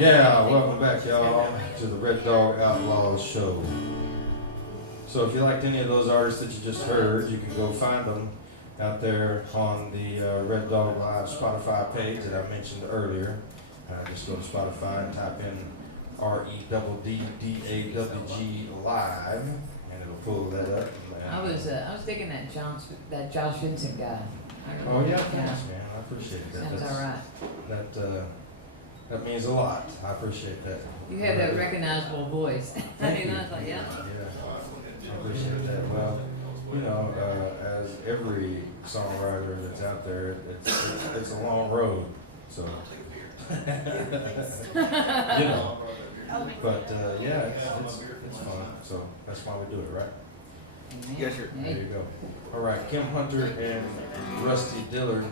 Yeah, welcome back, y'all, to the Red Dog Outlaws show. So if you liked any of those artists that you just heard, you can go find them out there on the Red Dog Live Spotify page that I mentioned earlier. Just go to Spotify and type in REDDDAWG Live, and it'll pull that up. I was thinking that Josh Vincent guy. Oh yeah, thanks, man. I appreciate that. Sounds all right. That means a lot. I appreciate that. You have that recognizable voice. Thank you. I was like, yeah. I appreciate that. Well, you know, as every songwriter that's out there, it's a long road. So, you know. But yeah, it's fun. So that's why we do it, right? Yes, sir. There you go. All right, Kim Hunter and Rusty Dillard.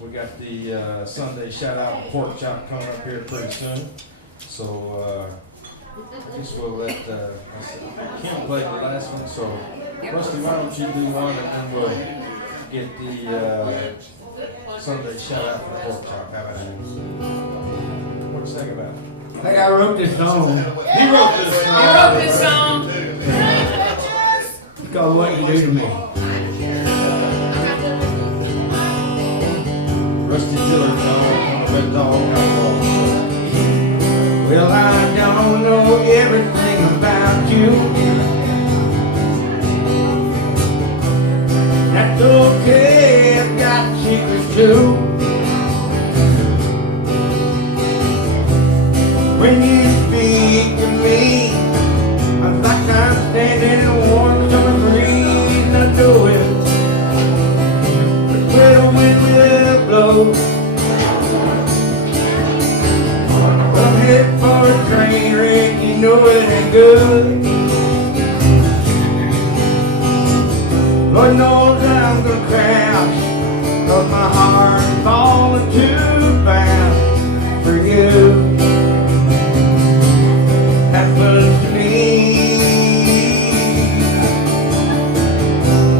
We got the Sunday shout out pork chop coming up here pretty soon. So I guess we'll let Kim play the last one. So Rusty, why don't you do one and then we'll get the Sunday shout out for pork chop. How about that? What do you think about it? I think I wrote this song. He wrote this song. You wrote this song. It's called What You Do to Me. Rusty Dillard on the Red Dog Outlaws show. Well, I don't know everything about you. That's okay, I've got secrets too. When you speak to me, I'm like I'm standing in a warm summer breeze, and I know it. But where the wind will blow, I'm headed for a train wreck, you know it ain't good. Lord knows I'm gonna crash, 'cause my heart's falling too fast for you. Happens to me.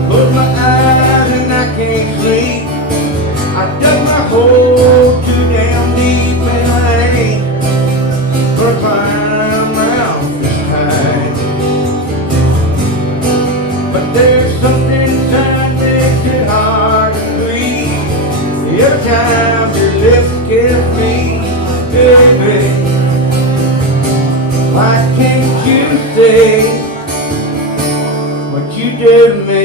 Close my eyes and I can't sleep. I dug my hole too damn deep and I ain't gonna climb out this time. But there's something inside makes it hard to breathe. Every time your lips kiss me, baby, why can't you say what you did to me?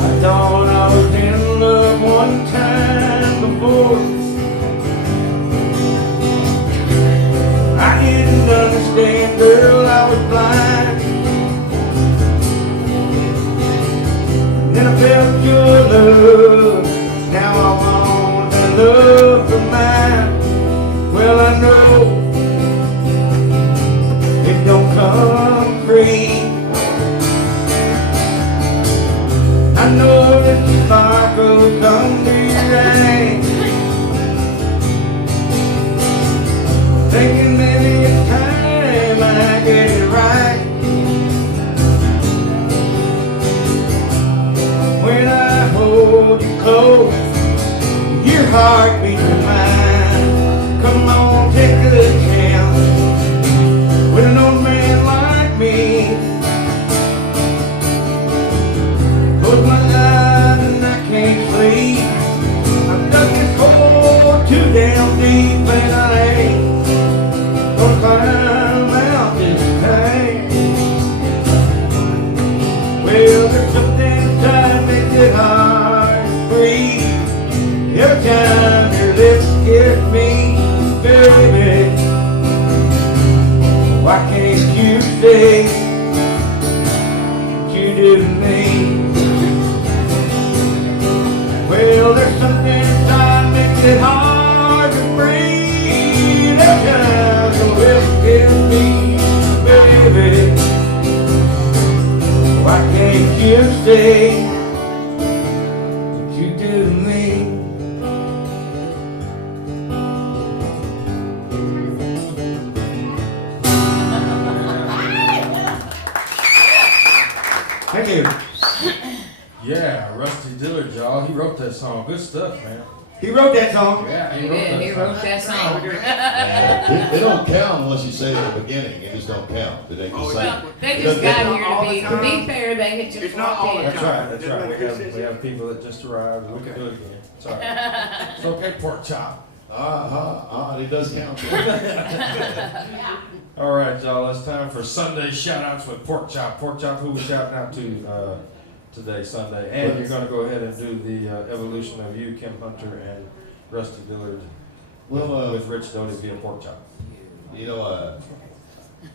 I thought I was in love one time before. I didn't understand, girl, I was blind. Then I felt your love. Now I want that love for mine. Well, I know it don't come free. I know that the sparkle come to your eyes, thinking maybe it's time I get it right. When I hold you close, your heart beats mine. Come on, take a chance with an old man like me. Close my eyes and I can't sleep. I've dug this hole too damn deep and I ain't gonna climb out this time. Well, there's something inside makes it hard to breathe. Every time your lips kiss me, baby, why can't you say what you do to me? Well, there's something inside makes it hard to breathe. Every time your lips kiss me, baby, why can't you say what you do to me? Thank you. Yeah. Yeah, Rusty Dillard, y'all. He wrote that song. Good stuff, man. He wrote that song. Yeah, He did. He wrote that song. It don't count unless you say it at the beginning. It just don't count. It ain't the same. Well, they just got here to be fair. They had just It's not walked all in. the That's time. right. That's right. We have people that just arrived. We can do it again. It's all right. It's okay, pork chop. It does count. All right, y'all. It's time for Sunday shout-outs with Pork Chop. Pork Chop, who we shouting out to today, Sunday. And you're going to go ahead and do the evolution of you, Kim Hunter, and Rusty Dillard with Rich Doty via Pork Chop. You know,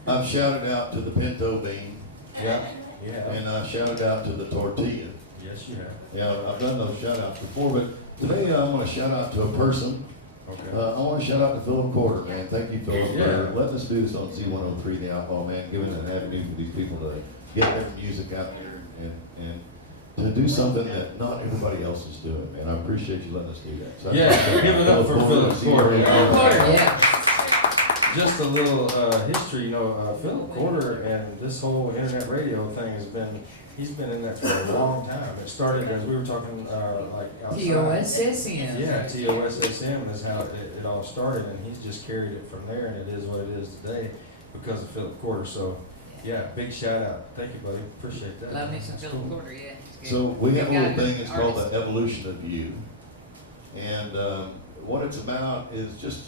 I've shouted out to the pinto bean, Yeah. and I shouted out to the tortilla. Yes, you have. Yeah, I've done those shout-outs before, but today I want to shout out to a person. Okay. I want to shout out to Philip Quarter, man. Thank you, Philip, Yeah. for letting us do this on C103, the Outlaw Man, giving an avenue for these people to get their music out there and to do something that not everybody else is doing, man. I appreciate you letting us do that. So Give it up for Philip Quarter. Yeah. Just a little history, Philip Quarter and this whole internet radio thing he's been in that for a long time. It started as we were talking like outside. TOSSM. Yeah, TOSSM is how it all started, and he's just carried it from there, and it is what it is today because of Philip Quarter. So, yeah, big shout out. Thank you, buddy. Appreciate that. Love me some That's Philip cool. Quarter, yeah. So we have a Good little guy, thing, it's called artist. the evolution of you. And what it's about is just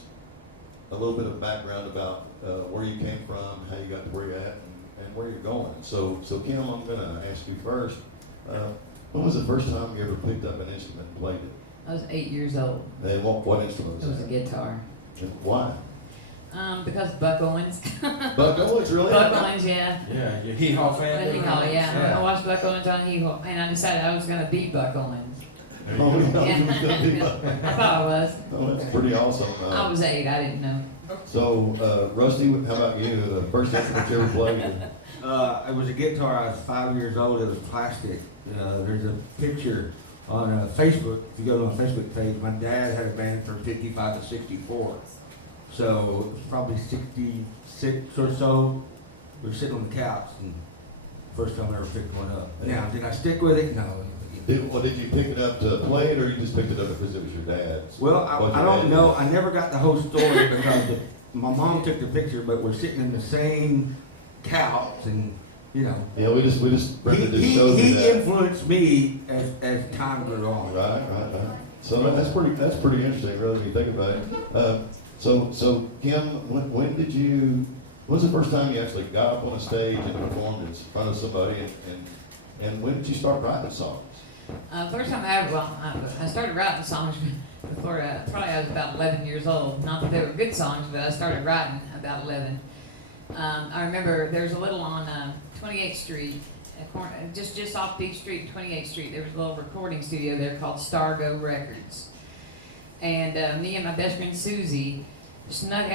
a little bit of background about where you came from, how you got to where you're at, and where you're going. So Kim, I'm gonna ask you first, when was the first time you ever picked up an instrument and played it? I was 8 years old. And what instrument It was was a that? guitar. And why? Because Buck Owens. Buck Owens, really? Buck Owens, yeah. Yeah, you Hee Haw fan? Hee Haw, yeah. I watched Buck Owens on Hee Haw, and I decided I was going to be Buck Owens. There you Oh, go. you know, Yeah. you was gonna be Buck. I thought I was. Oh, that's pretty awesome. I was 8, I didn't know. So, Rusty, how about you? The first instrument you ever played? It was a guitar. I was 5 years old. It was plastic. There's a picture on Facebook. If you go to my Facebook page, my dad had a band from 55 to 64. So it was probably 66 or so. We were sitting on the couch, and first time I ever picked one up. Now, did I stick with it? No. Did you pick it up to play it, or you just picked it up because it was your dad's? Well, What'd I your don't dad know. do? I never got the whole story because my mom took the picture, but we're sitting in the same couch, and you know. Yeah, we just rented this show He to that. influenced me as time goes on. Right. So that's pretty interesting, really, when you think about it. So Kim, when was the first time you actually got up on a stage and performed in front of somebody, and when did you start writing songs? First time I ever, I started writing songs before, probably I was about 11 years old. Not that they were good songs, but I started writing about 11. I remember there was a little on 28th Street, just off Beach Street, 28th Street. There was a little recording studio there called Stargo Records. And me and my best friend Susie snuck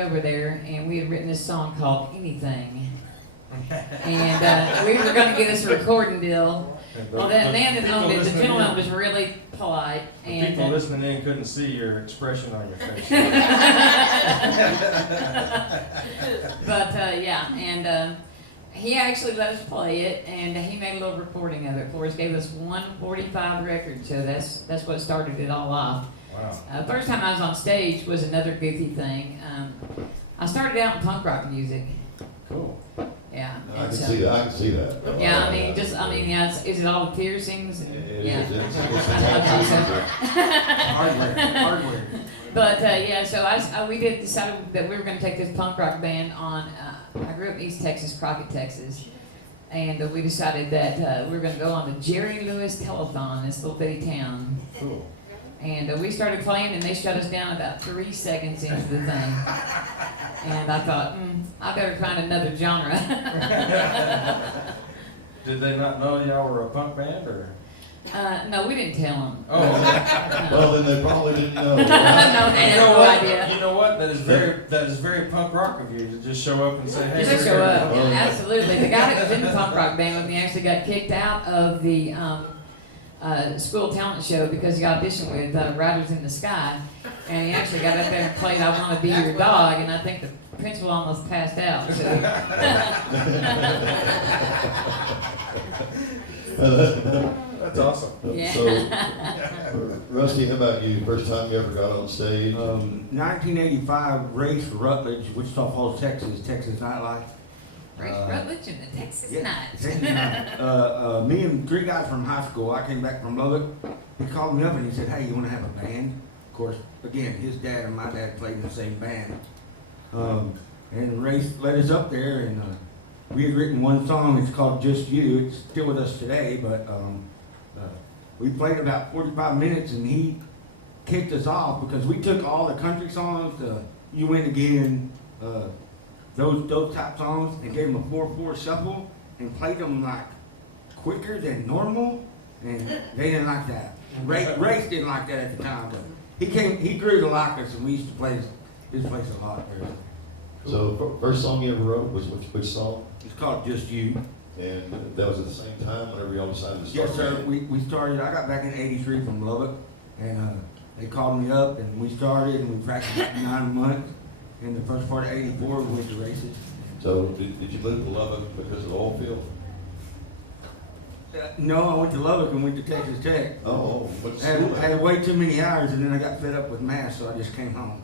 over there, and we had written this song called Anything. And we were going to get us a recording deal. Well, that man that owned it, the gentleman was really polite. The And people listening in couldn't see your expression on your face. But yeah, and he actually let us play it, and he made a little recording of it for us. Gave us 145 record, so that's what started it all off. Wow. First time I was on stage was another goofy thing. I started out in punk rock music. Cool. Yeah. I and can so- see that. I can see that. Yeah, yeah. Is it all the piercings? It Yeah. is. Hardware. But yeah, so we decided that we were going to take this punk rock band on. I grew up in East Texas, Crockett, Texas, and we decided that we were going to go on the Jerry Lewis Telethon, this little bitty town. Cool. And we started playing, and they shut us down about 3 seconds into the thing. And I thought, I better find another genre. Did they not know y'all were a punk band, or? No, we didn't tell them. Oh, okay. Well, then they probably didn't know. No, they had no idea. You know what? That is very punk rock of you to just show up and say, "Hey, Just we're show here." up. Oh. Absolutely. The guy that was in the punk rock band with me actually got kicked out of the school talent show because he auditioned with Riders in the Sky, and he actually got up there and played "I Want to Be Your Dog," and I think the principal almost passed out. So. That's awesome. Yeah. So, Rusty, how about you? First time you ever got on stage? 1985 race for Rutledge, Wichita Falls, Texas, Texas nightlife. Race Rutledge in the Texas Yeah, Nights. Texas night. Me and 3 guys from high school, I came back from Lubbock. He called me up and he said, hey, you want to have a band? Of course, again, his dad and my dad played in the same band. And Race led us up there, and we had written one song. It's called Just You. It's still with us today, but we played about 45 minutes, and he kicked us off because we took all the country songs, You Win Again, those type songs, and gave them a 4/4 shuffle and played them like quicker than normal, and they didn't like that. Race didn't like that at the time, but he grew to like us, and we used to play his place a lot. So, first song you ever wrote was which song? It's called Just You. And that was at the same time whenever y'all decided to start? Yes, sir. writing? We started, I got back in '83 from Lubbock, and they called me up, and we started, and we practiced for 9 months. In the first part of '84, we went to races. So, did you move to Lubbock because of the oil field? No, I went to Lubbock and went to Texas Tech. Oh, what's I had way too many hours, and then I got fed up with math, so I just came home.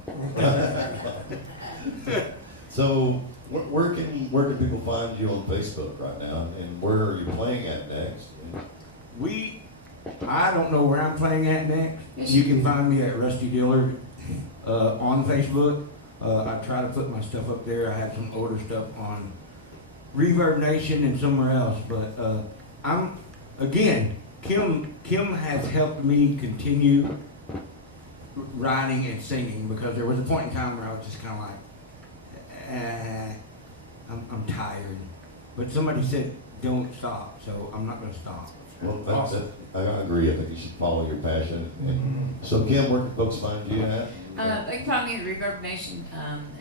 So, where can people find you on Facebook right now, and where are you playing at next? I don't know where I'm playing at next. You can find me at Rusty Dillard on Facebook. I try to put my stuff up there. I have some older stuff on Reverb Nation and somewhere else, but Kim has helped me continue writing and singing, because there was a point in time where I was just kind of like, I'm tired. But somebody said, don't stop, so I'm not going to stop. Well, Awesome. I agree. I think you should follow your passion. And so, Kim, where can folks find you at? They can find me at Reverb Nation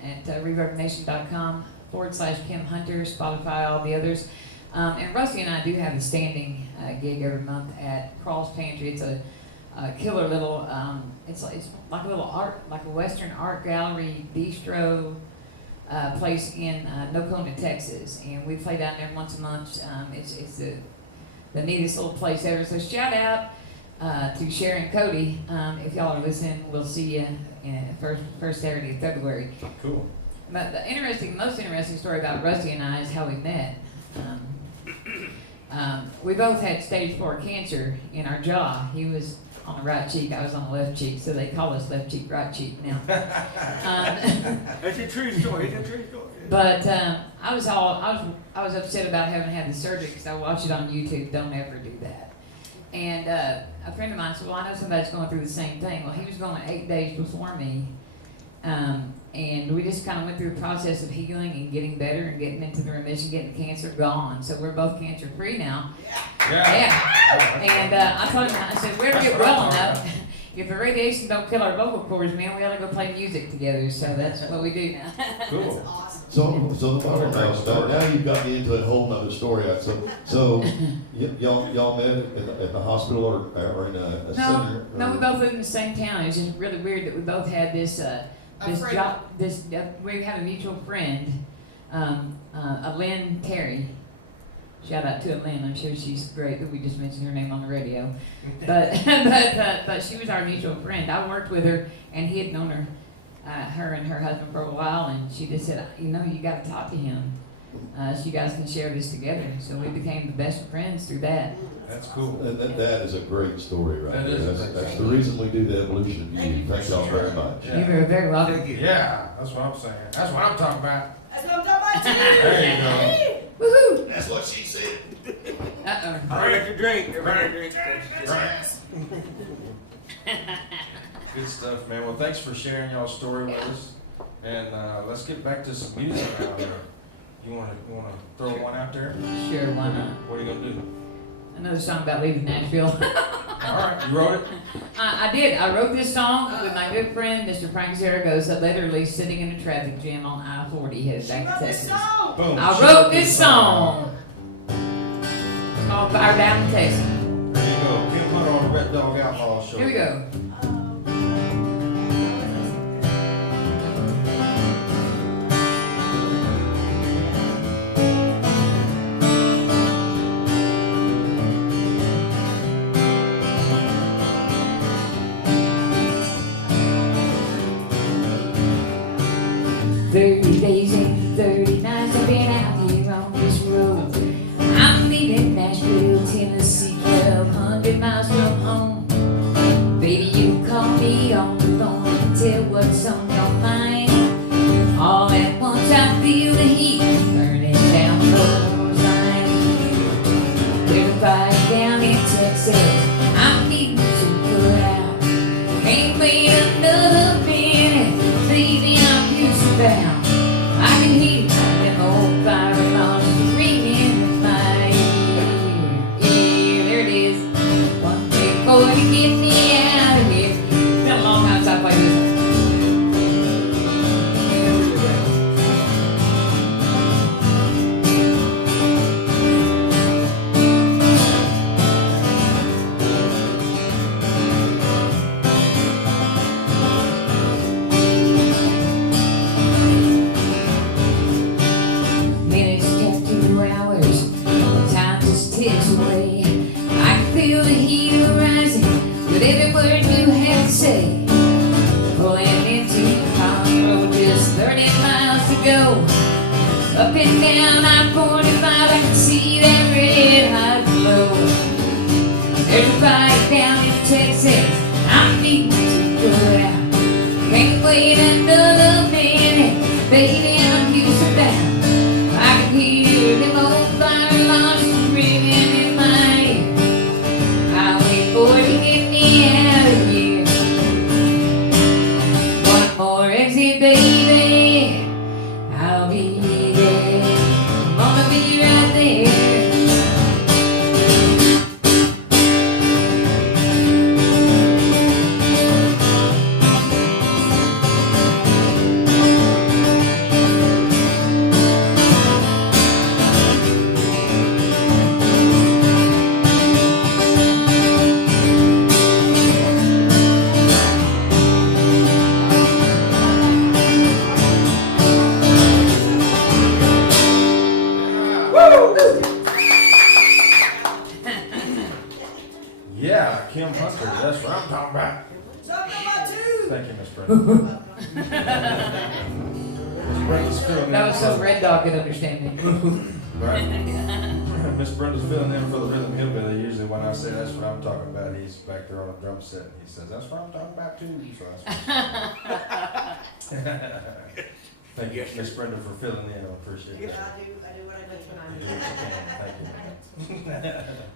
at reverbnation.com/Kim Hunter, Spotify, all the others. And Rusty and I do have a standing gig every month at Crawl's Pantry. It's a killer little, it's like a little art, like a Western art gallery bistro place in Nocona, Texas. And we play down there once a month. It's the neatest little place ever. So shout out to Sharon Cody. If y'all are listening, we'll see you in first Saturday of February. Cool. But the most interesting story about Rusty and I is how we met. We both had stage 4 cancer in our jaw. He was on the right cheek, I was on the left cheek, so they call us left cheek, right cheek now. It's a true story. It's a true story. But I was upset about having had the surgery because I watched it on YouTube. Don't ever do that. And a friend of mine said, well, I know somebody's going through the same thing. Well, he was going 8 days before me. And we just kind of went through the process of healing and getting better and getting into the remission, getting the cancer gone. So we're both cancer free now. Yeah. And I told him, I said, we're get well enough. If the radiation don't kill our vocal cords, man, we ought to go play music together. So that's what we do now. Cool. So now you've got me into a whole nother story. So y'all met at the hospital or in a center? No, we both lived in the same town. It's just really weird that we both had this job. We have a mutual friend, Lynn Terry. Shout out to Lynn. I'm sure she's great that we just mentioned her name on the radio. But she was our mutual friend. I worked with her, and he had known her and her husband for a while, and she just said, you got to talk to him so you guys can share this together. So we became the best friends through that. That's cool. That is a great story right That there. is a That's great the reason we do the evolution of you. Thank y'all very much. Yeah. You were very welcome. Thank you. Yeah, that's what I'm saying. That's what I'm talking about. That's what I'm talking about too. There you Woohoo! That's what she said. Uh-oh. I like to drink. Everybody drinks. Good stuff, man. Well, thanks for sharing y'all's story with us. And let's get back to some music now. You wanna throw one out there? Sure, why not? What are you gonna do? Another song about leaving Nashville. All right, you wrote it? I did. I wrote this song with my good friend, Mr. Frank Zaragoza, literally sitting in a traffic jam on I-40 headed back to Texas. Boom. I wrote this song. It's called Fire Down in Texas. There you go. Kim Hunter on the Red Dawg Outlaw Show. Here we go. you get me out of here. It's been a long time since I played this. Minutes got 2 hours, time just ticks away. I can feel the heat rising with every word you have to say. Pulling into College Road, just 30 miles to go. Up and down I-45, I can see that red hot glow. There's a fight down in Texas, I'm needing to go out. Can't wait another minute, baby, I'm used to that. I can hear them old fire alarms ringing in my ear. I'll wait for you to get me out of here. One more exit, baby, I'll be there. I'm gonna be right there. Yeah, Kim Hunter, that's what I'm talking about. Thank you, Miss Brenda. Miss Brenda's filling in. That was so Red Dog could understand me. Right. Miss Brenda's filling in for the Rhythm Hillbilly. Usually when I say that's what I'm talking about, he's back there on a drum set and he says, that's what I'm talking about too. So that's Thank you, Miss Brenda, for filling in. I appreciate Yes, that. I do what I do You do what you can. Thank you.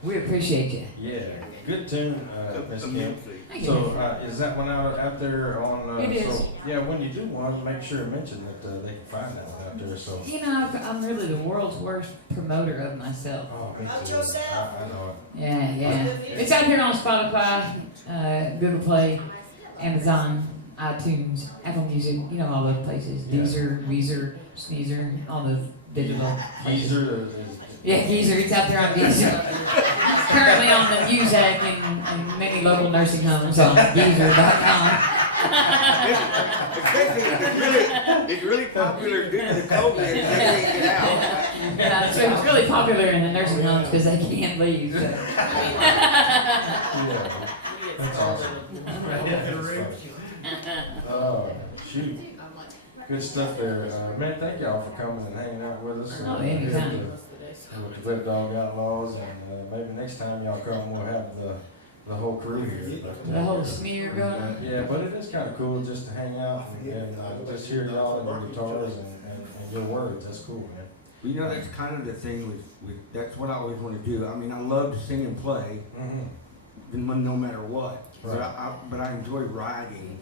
We appreciate you. Yeah, good tune, Miss Kim. Thank you. So, is that one out there on? It is. So, yeah, when you do one, make sure to mention that they can find that one out there. So. You know, I'm really the world's worst promoter of myself. Oh, me About too. yourself. I know it. Yeah. It's out here on Spotify, Google Play, Amazon, iTunes, Apple Music, you know, all those places. Yeah. Deezer, Weezer, Sneezer, all the digital places. Geezer. Yeah, Geezer, it's out there on Geezer. Currently on the USAC and many local nursing homes on Geezer.com. It's really popular due to the COVID and they can't get out. Yeah, so it's really popular in the nursing homes because they can't leave. So. Yeah. That's awesome. Oh, shoot. Good stuff there. Man, thank y'all for coming and hanging out with us. Oh, anytime. With the Red Dog Outlaws, and maybe next time y'all come, we'll have the whole crew here. But, The whole smear going on. yeah, but it is kind of cool just to hang out and just hear y'all and your guitars and your words. That's cool, man. Well, you know, that's kind of the thing with that's what I always want to do. I mean, I love to sing and play, Mm-hmm. no matter what. Right. But I enjoy writing.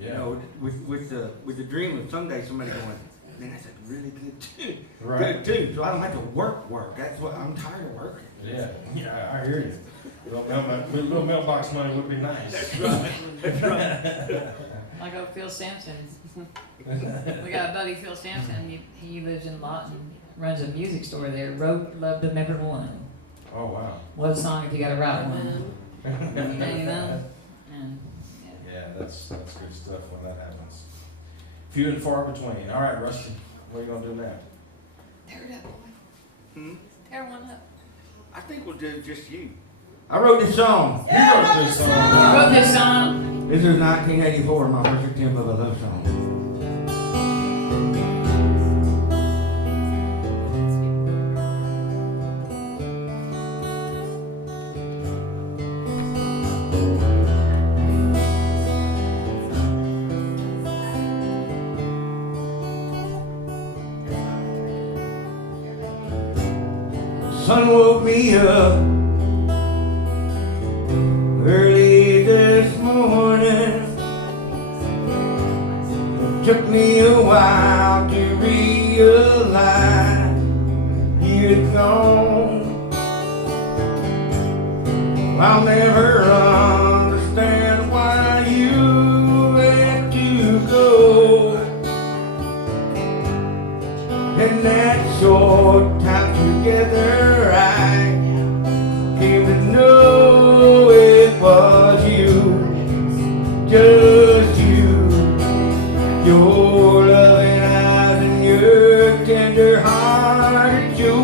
Yeah. You know, with the dream of someday somebody going, man, that's a really good tune. Right. Good tune. So I don't have to work. That's what I'm tired of working. Yeah, I hear you. Little mailbox money would be nice. That's right. Like old Phil Sampson. We got a buddy, Phil Sampson. He lives in Lawton, runs a music store there. Wrote, loved them everyone. Oh, wow. What a song if you got to write one. You know? And, Yeah, that's good stuff when that happens. Few and far between. All right, Rusty, what are you gonna do now? Tear it up, boy. Hmm? Tear one up. I think we'll do just you. I wrote this song. You wrote this song. You wrote this song. This is 1984, my first attempt of a love song. Sun woke me up early this morning. It took me a while to realize he had gone. I'll never run that short time together, I came to know it was you, just you, your loving eyes and your tender heart, you,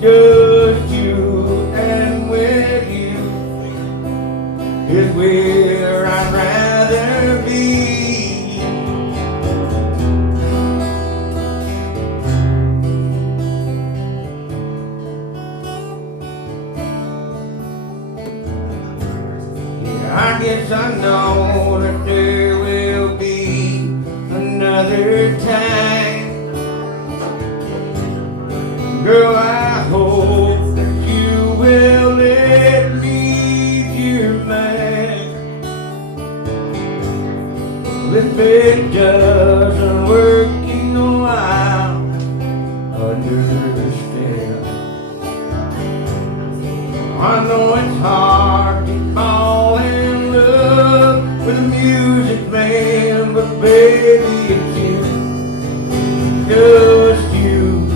just you, and with you is where I'd rather be. I guess I know that there will be another time. Girl, I hope that you will let me hear mine. If it doesn't work, you know I'll understand. I know it's hard to fall in love with a music man, but baby it's you, just you,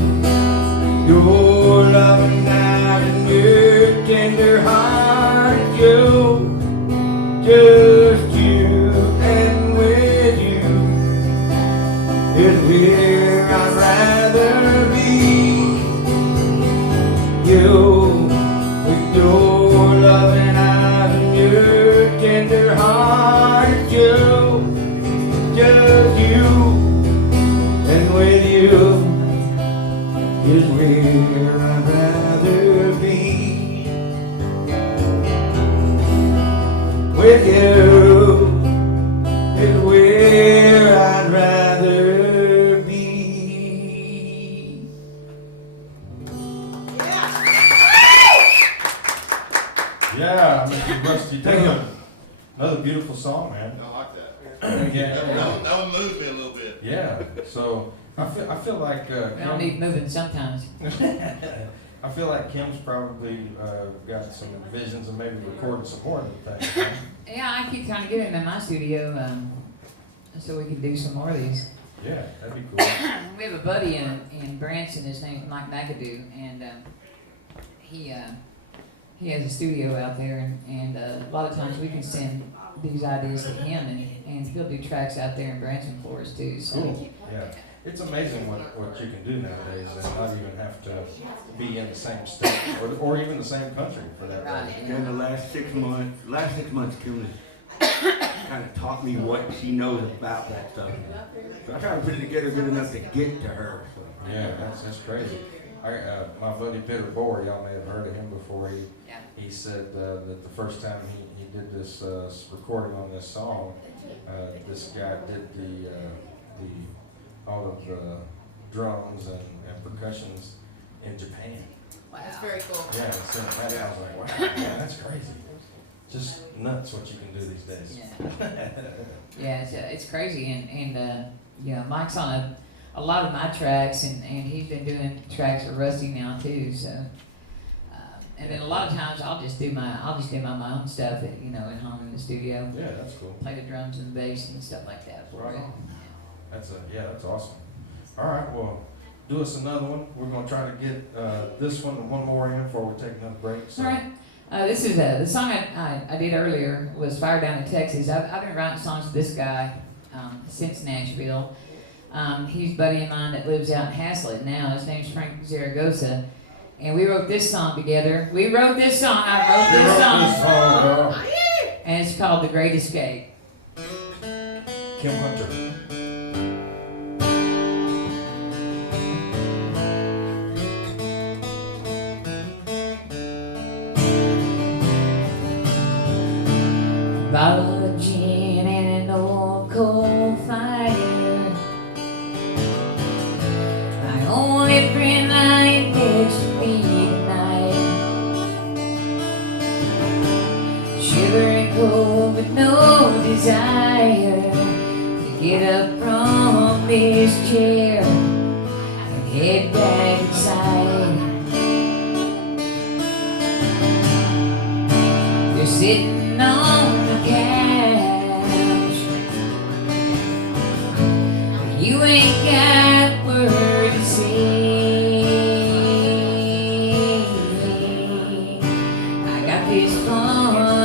your loving eyes and your tender heart, you, just you, and with you is where I'd rather be. You, with your loving eyes and your tender heart, you, just you, and with you is where I'd rather be. With you is where I'd rather be. Yeah, Mr. Rusty Thank you. Dillard. Another beautiful song, man. I like that. Yeah. That one moved me a little bit. Yeah. So I feel like We all Kim, need moving sometimes. I feel like Kim's probably got some visions of maybe recording some more of the things. Huh? Yeah, I keep trying to get him in my studio so we can do some more of these. Yeah, that'd be cool. We have a buddy in Branson, his name's Mike McAdoo, and he has a studio out there, and a lot of times we can send these ideas to him, and he'll do tracks out there in Branson for us too. So Cool. Yeah. It's amazing what you can do nowadays and not even have to be in the same state or even the same country for that Right. matter. In the last 6 months, Kim has kind of taught me what she knows about that stuff. So I try to put it together good enough to get to her. So. Yeah, that's crazy. My buddy Peter Bohr, y'all may have heard of him before. He said that the first time he did this recording on this song, this guy did all of the drums and percussions in Japan. wow. That's very cool. Yeah, so that, I was like, wow, yeah, that's crazy. Just nuts what you can do these days. Yeah, it's crazy, and you know, Mike's on a lot of my tracks, and he's been doing tracks for Rusty now too. So, and then a lot of times I'll just do my own stuff, at home in the studio. Yeah, that's cool. Play the drums and the bass and stuff like that for Right it. on. That's awesome. All right, well, do us another one. We're gonna try to get this one more in before we take another break. So. All right. This is the song I did earlier was Fire Down in Texas. I've been writing songs with this guy since Nashville. He's a buddy of mine that lives out in Haslett now. His name's Frank Zaragoza. And we wrote this song together. I wrote this song. And it's called The Great Escape. Kim Hunter. Bottle of gin and an old coal fire. My only friend lying next to me tonight. Shivering cold with no desire to get up from this chair and head back inside. You're sitting on the couch. You ain't got words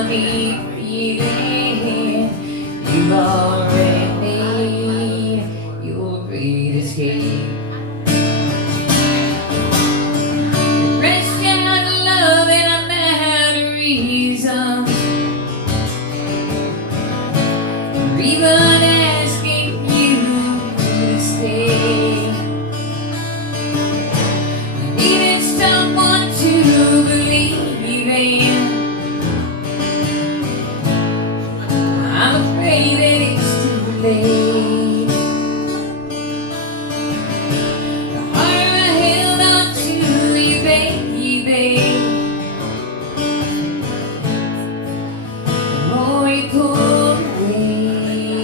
funny feeling. You've already made your great escape. Rest out of love and I'm out of reasons for even asking you to stay. I needed someone to believe in. I'm afraid that it's too late. The harder I held on to you, baby, the more you pulled away.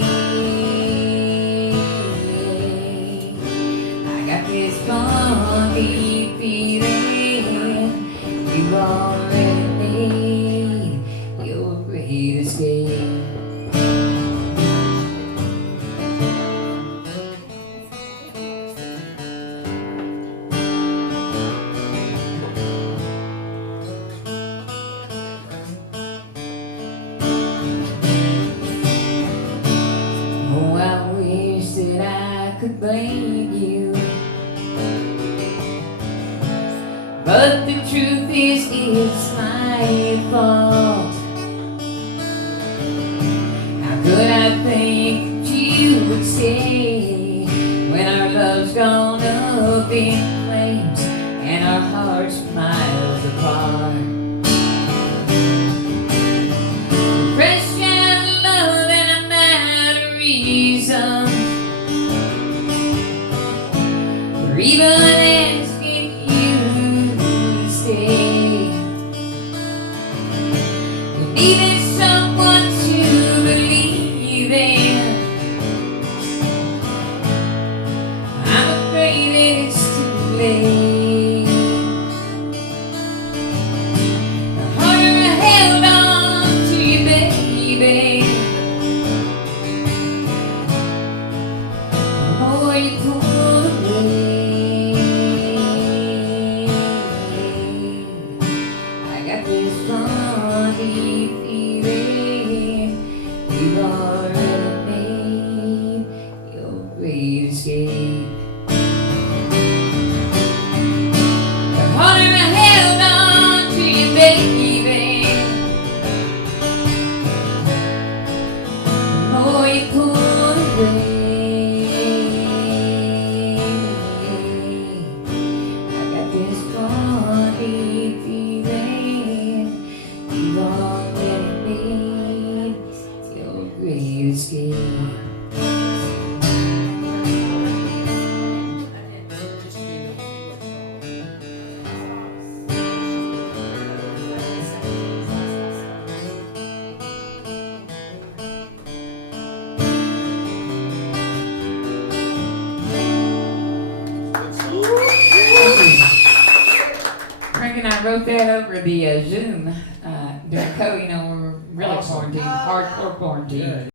I got this funny feeling you've already made your great escape. Oh, I wish that I could blame you, but the truth is it's my fault. How could I think that you would stay when our love's gone up in flames and our hearts miles apart? Fresh out of love and I'm out of reason for even asking you to stay. You needed someone to believe in. I'm afraid that it's too late. The harder I held on to you, baby, the more you pulled away. I got this funny feeling you've already made your great escape. The harder I held on to you, baby, the more you pulled away. I got this funny feeling you've already made your great escape. Frank and I wrote that over the Zoom during COVID. You know, we were really Awesome. quarantined, hardcore quarantine. Yeah.